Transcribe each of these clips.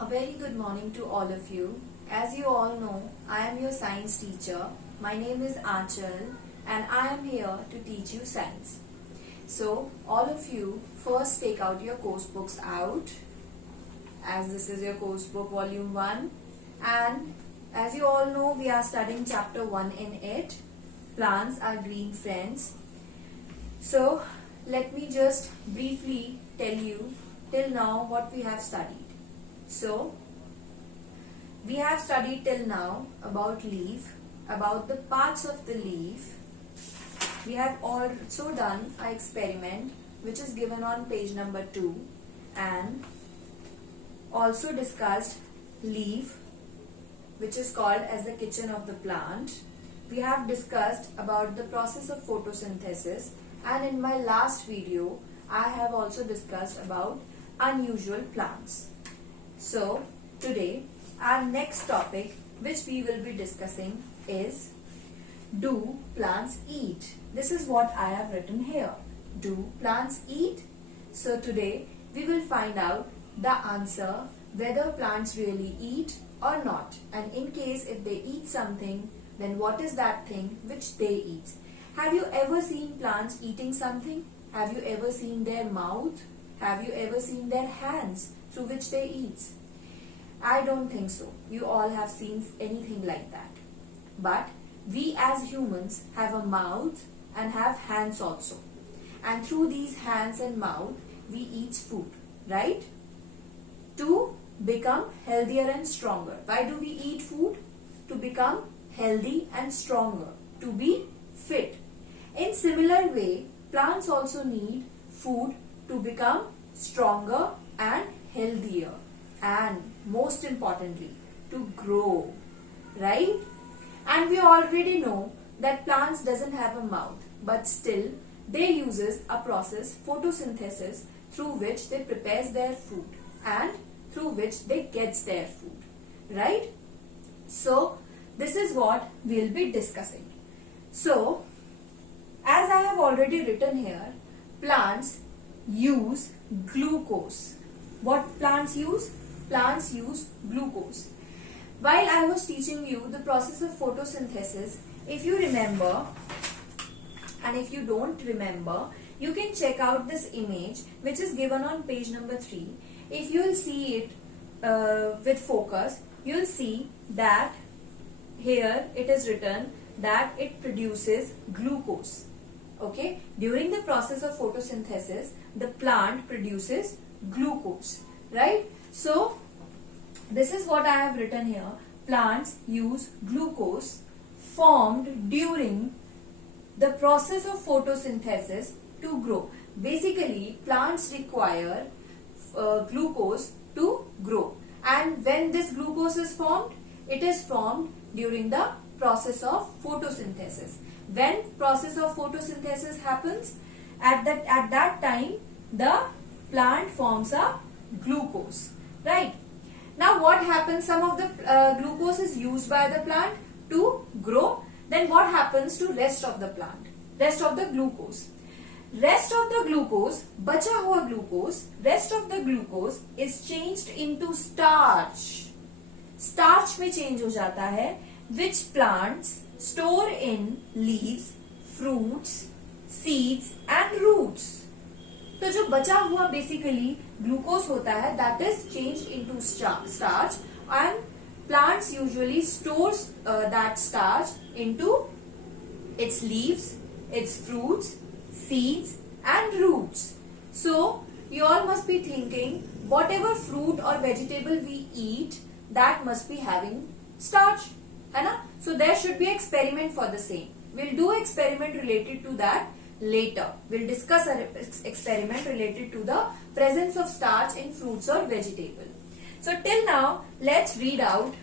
A very good morning to all of you. As you all know, I am your science teacher. My name is Aanchal and I am here to teach you science. So, all of you first take out your course books out, as this is your course book volume 1, and as you all know, we are studying chapter 1 in it. Plants are green friends. So, let me just briefly tell you till now what we have studied. So, we have studied till now about leaf, about the parts of the leaf. We have also done an experiment which is given on page number 2 and also discussed leaf, which is called as the kitchen of the plant. We have discussed about the process of photosynthesis, and in my last video I have also discussed about unusual plants. So, today our next topic which we will be discussing is, do plants eat? This is what I have written here. Do plants eat? So, today we will find out the answer whether plants really eat or not, and in case if they eat something, then what is that thing which they eat? Have you ever seen plants eating something? Have you ever seen their mouth? Have you ever seen their hands through which they eat? I don't think so. You all have seen anything like that. But we as humans have a mouth and have hands also. And through these hands and mouth, we eat food, right? To become healthier and stronger. Why do we eat food? To become healthy and stronger. To be fit. In similar way, plants also need food to become stronger and healthier, and most importantly to grow, right? And we already know that plants doesn't have a mouth, but still they uses a process, photosynthesis, through which they prepares their food and through which they gets their food, right? So this is what we'll be discussing. So as I have already written here, plants use glucose. What plants use? Plants use glucose. While I was teaching you the process of photosynthesis, if you remember and if you don't remember, you can check out this image which is given on page number 3. If you will see it with focus, you will see that here it is written that it produces glucose. Okay, during the process of photosynthesis, the plant produces glucose, right? So, this is what I have written here. Plants use glucose formed during the process of photosynthesis to grow. Basically, plants require glucose to grow. And when this glucose is formed, it is formed during the process of photosynthesis. When process of photosynthesis happens, at that time the plant forms a glucose, right? Now what happens? Some of the glucose is used by the plant to grow. Then what happens to rest of the plant? Rest of the glucose. Rest of the glucose, बचा हुआ glucose, rest of the glucose is changed into starch. Starch में change हो जाता है, which plants store in leaves, fruits, seeds and roots. तो जो बचा हुआ बेसिकली ग्लूकोज होता है, that is changed into starch, and plants usually stores that starch into its leaves, its fruits, seeds and roots. So you all must be thinking, whatever fruit or vegetable we eat, that must be having starch, है ना? So there should be experiment for the same. We'll do experiment related to that later. We'll discuss an experiment related to the presence of starch in fruits or vegetable. So till now, let's read out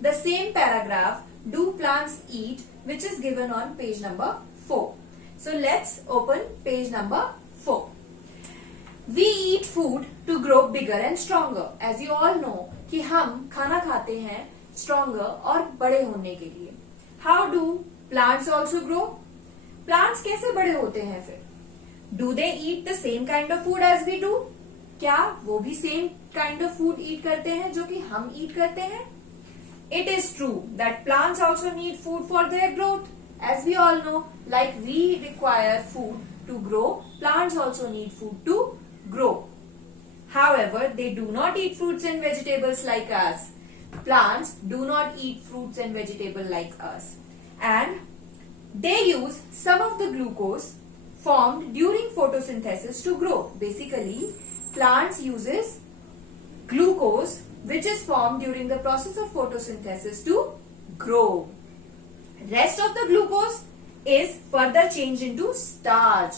the same paragraph, do plants eat, which is given on page number 4. So let's open page number 4. We eat food to grow bigger and stronger. As you all know कि हम खाना खाते हैं stronger और बड़े होने के लिए. How do plants also grow? Plants कैसे बड़े होते हैं फिर? Do they eat the same kind of food as we do? क्या वो भी सेम काइंड ऑफ फूड ईट करते हैं जो कि हम ईट करते हैं? It is true that plants also need food for their growth. As we all know, like we require food to grow, plants also need food to grow. However, they do not eat fruits and vegetables like us. Plants do not eat fruits and vegetables like us. And they use some of the glucose formed during photosynthesis to grow. Basically, plants uses glucose which is formed during the process of photosynthesis to grow. Rest of the glucose is further changed into starch,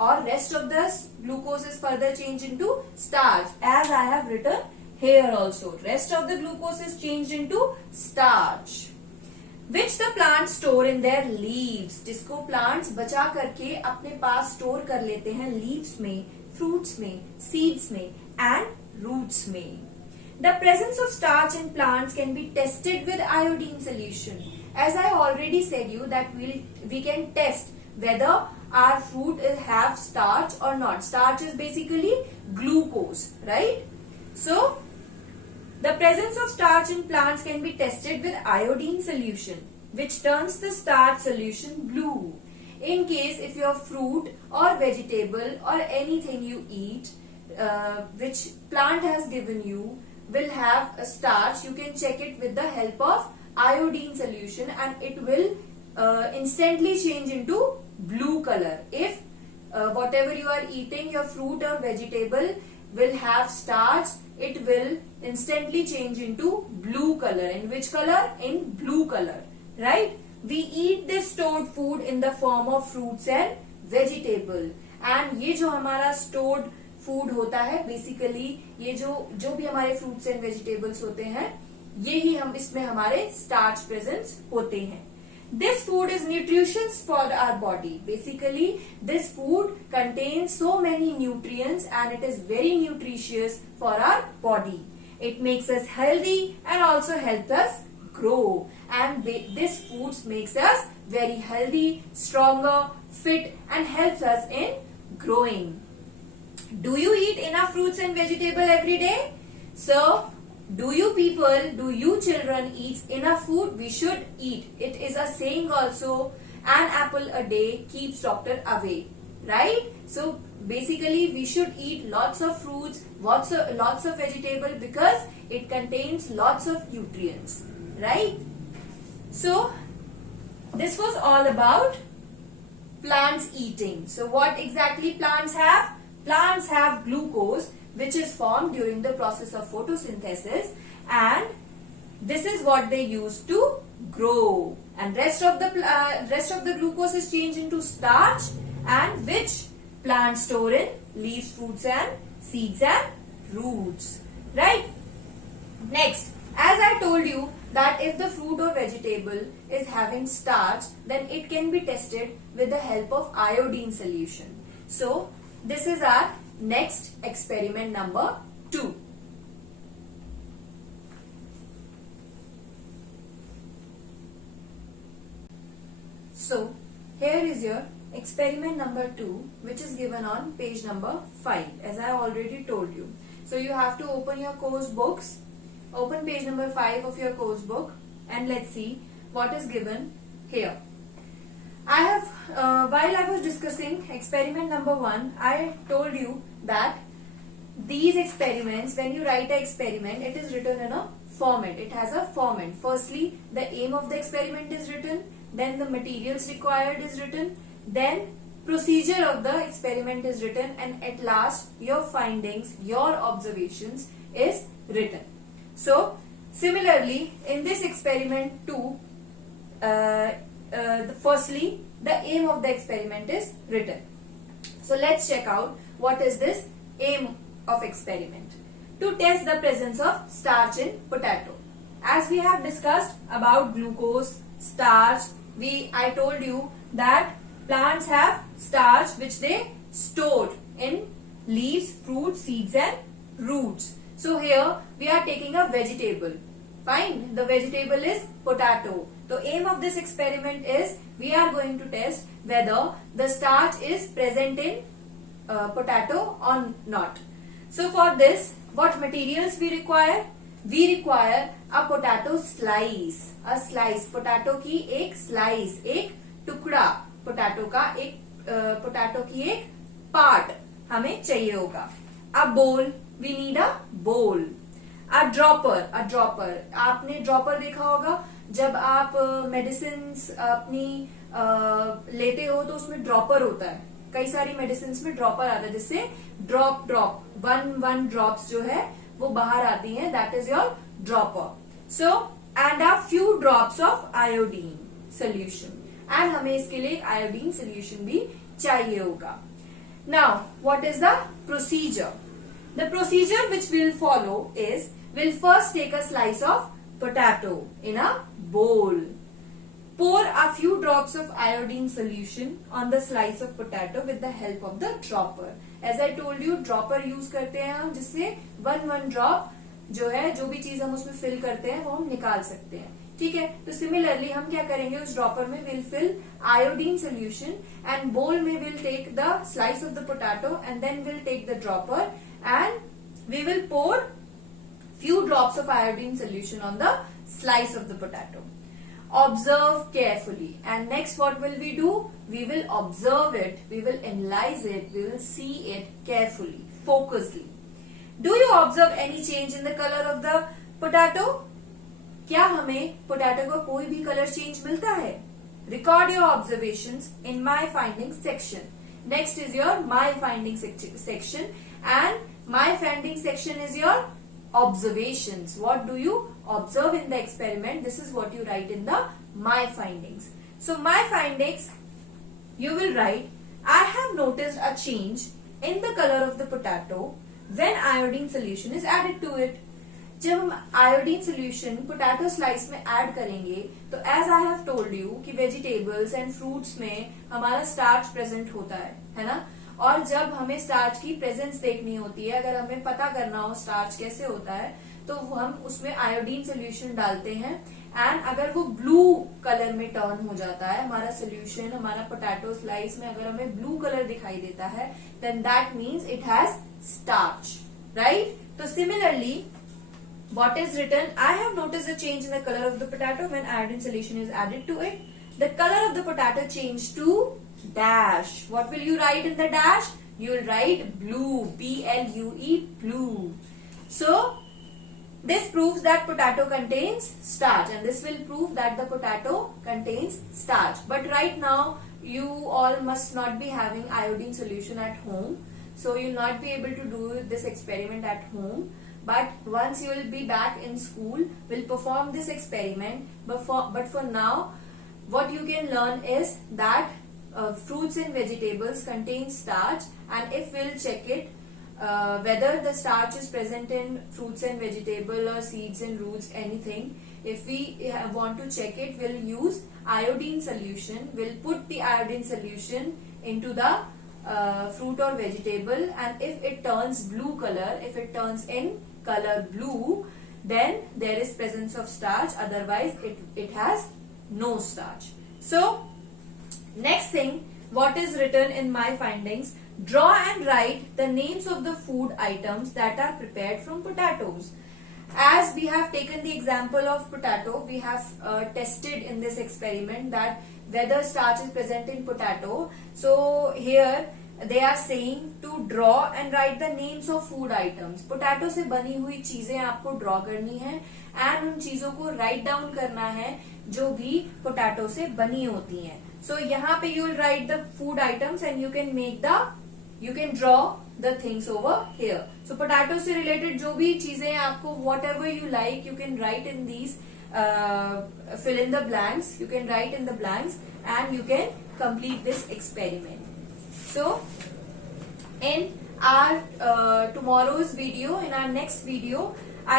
or rest of the glucose is further changed into starch, as I have written here also. Rest of the glucose is changed into starch, which the plants store in their leaves. जिसको plants बचा करके अपने पास store कर लेते हैं leaves में, fruits में, seeds में and roots में. The presence of starch in plants can be tested with iodine solution. As I already said you that we can test whether our fruit have starch or not. Starch is basically glucose, right? So, the presence of starch in plants can be tested with iodine solution, which turns the starch solution blue. In case if your fruit or vegetable or anything you eat, which plant has given you, will have a starch, you can check it with the help of iodine solution and it will instantly change into blue color. If whatever you are eating, your fruit or vegetable will have starch, it will instantly change into blue color. In which color? In blue color, right? We eat this stored food in the form of fruits and vegetable. And ये जो हमारा stored food होता है, basically ये जो भी हमारे fruits and vegetables होते हैं, ये ही हम इसमें हमारे स्टार्च प्रेजेंस होते हैं. This food is nutritious for our body. Basically this food contains so many nutrients and it is very nutritious for our body. It makes us healthy and also help us grow, and this food makes us very healthy, stronger, fit and helps us in growing. Do you eat enough fruits and vegetables every day? So, do you people, do you children eat enough food? We should eat. It is a saying also, an apple a day keeps doctor away, right? So, basically we should eat lots of fruits, lots of vegetables because it contains lots of nutrients, right? So, this was all about plants eating. So, what exactly plants have? Plants have glucose which is formed during the process of photosynthesis, and this is what they use to grow. And rest of the glucose is changed into starch, and which plants store in leaves, fruits and seeds and roots. Right? Next, as I told you that if the fruit or vegetable is having starch, then it can be tested with the help of iodine solution. So, this is our next experiment number 2. So, here is your experiment number 2, which is given on page number 5, as I already told you. So, you have to open your course books, open page number 5 of your course book, and let's see what is given here. I have, while I was discussing experiment number 1, I told you that these experiments, when you write an experiment, it is written in a format. It has a format. Firstly, the aim of the experiment is written, then the materials required is written, then procedure of the experiment is written, and at last your findings, your observations is written. So, similarly, in this experiment 2, firstly, the aim of the experiment is written. So, let's check out what is this aim of experiment. To test the presence of starch in potato. As we have discussed about glucose, starch, I told you that plants have starch which they stored in leaves, fruits, seeds and roots. So, here we are taking a vegetable. Fine, the vegetable is potato. The aim of this experiment is we are going to test whether the starch is present in potato or not. So, for this What materials we require? We require a potato slice. A slice, potato की एक slice, एक टुकड़ा, potato का एक potato की एक part हमें चाहिए होगा. A bowl, we need a bowl. A dropper, आपने ड्रॉपर देखा होगा जब आप मेडिसिन अपनी लेते हो तो उसमें ड्रॉपर होता है. कई सारी मेडिसिन में ड्रॉपर आता है जिससे ड्रॉप वन ड्रॉप्स जो है वो बाहर आती हैं. That is your dropper. So and a few drops of iodine solution. And हमें इसके लिए एक आयोडीन सोल्यूशन भी चाहिए होगा. Now what is the procedure? The procedure which we'll follow is, we'll first take a slice of potato in a bowl. Pour a few drops of iodine solution on the slice of potato with the help of the dropper. As I told you, dropper use करते हैं हम जिससे one drop जो है, जो भी चीज हम उसमें fill करते हैं वो हम निकाल सकते हैं. ठीक है. तो सिमिलरली हम क्या करेंगे, उस ड्रॉपर में we'll fill iodine solution and bowl में we'll take the slice of the potato and then we'll take the dropper and we will pour few drops of iodine solution on the slice of the potato. Observe carefully, and next what will we do? We will observe it, we will analyze it, we will see it carefully, focusedly. Do you observe any change in the color of the potato? क्या हमें potato का कोई भी colour change मिलता है? Record your observations in my findings section. Next is your my findings section, and my findings section is your observations. What do you observe in the experiment? This is what you write in the my findings. So my findings, you will write, I have noticed a change in the color of the potato when iodine solution is added to it. जब हम iodine solution potato slice में add करेंगे तो as I have told you कि vegetables and fruits में हमारा starch present होता है ना. और जब हमें स्टार्च की प्रेजेंस देखनी होती है, अगर हमें पता करना हो स्टार्च कैसे होता है, तो हम उसमें आयोडीन सोल्यूशन डालते हैं. एंड अगर वो ब्लू कलर में टर्न हो जाता है हमारा सोल्यूशन, हमारा पोटैटो स्लाइस में अगर हमें ब्लू कलर दिखाई देता है, then that means it has starch, right. तो similarly what is written, I have noticed a change in the color of the potato when iodine solution is added to it. The color of the potato changed to dash. What will you write in the dash? You will write blue, B-L-U-E, blue. So this proves that potato contains starch, and this will prove that the potato contains starch. But right now you all must not be having iodine solution at home, so you will not be able to do this experiment at home. But once you will be back in school, we'll perform this experiment. But for now, what you can learn is that fruits and vegetables contain starch, and if we'll check it, whether the starch is present in fruits and vegetable or seeds and roots, anything, if we want to check it, we'll use iodine solution. We'll put the iodine solution into the fruit or vegetable, and if it turns blue color, if it turns in color blue, then there is presence of starch, otherwise it has no starch. So next thing, what is written in my findings, draw and write the names of the food items that are prepared from potatoes. As we have taken the example of potato, we have tested in this experiment that whether starch is present in potato. So here they are saying to draw and write the names of food items. Potato से बनी हुई चीजें आपको draw करनी है and उन चीजों को राइट डाउन करना है जो भी पोटैटो से बनी होती हैं. सो यहाँ पे you will write the food items and you can draw the things over here. So potato से रिलेटेड जो भी चीजें आपको what ever you like, you can write in these, fill in the blanks, you can write in the blanks and you can complete this experiment. So in our tomorrow's video, in our next video,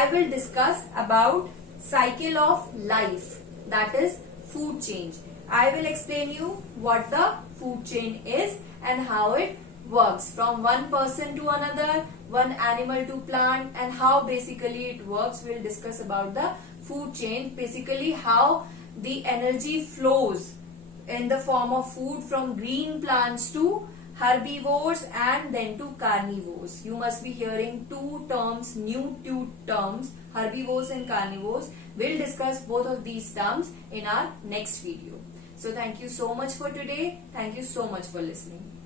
I will discuss about cycle of life, that is food chain. I will explain you what the food chain is and how it works from one person to another, one animal to plant, and how basically it works. We will discuss about the food chain, basically how the energy flows in the form of food from green plants to herbivores and then to carnivores. You must be hearing two terms, new two terms, herbivores and carnivores. We'll discuss both of these terms in our next video. So thank you so much for today. Thank you so much for listening.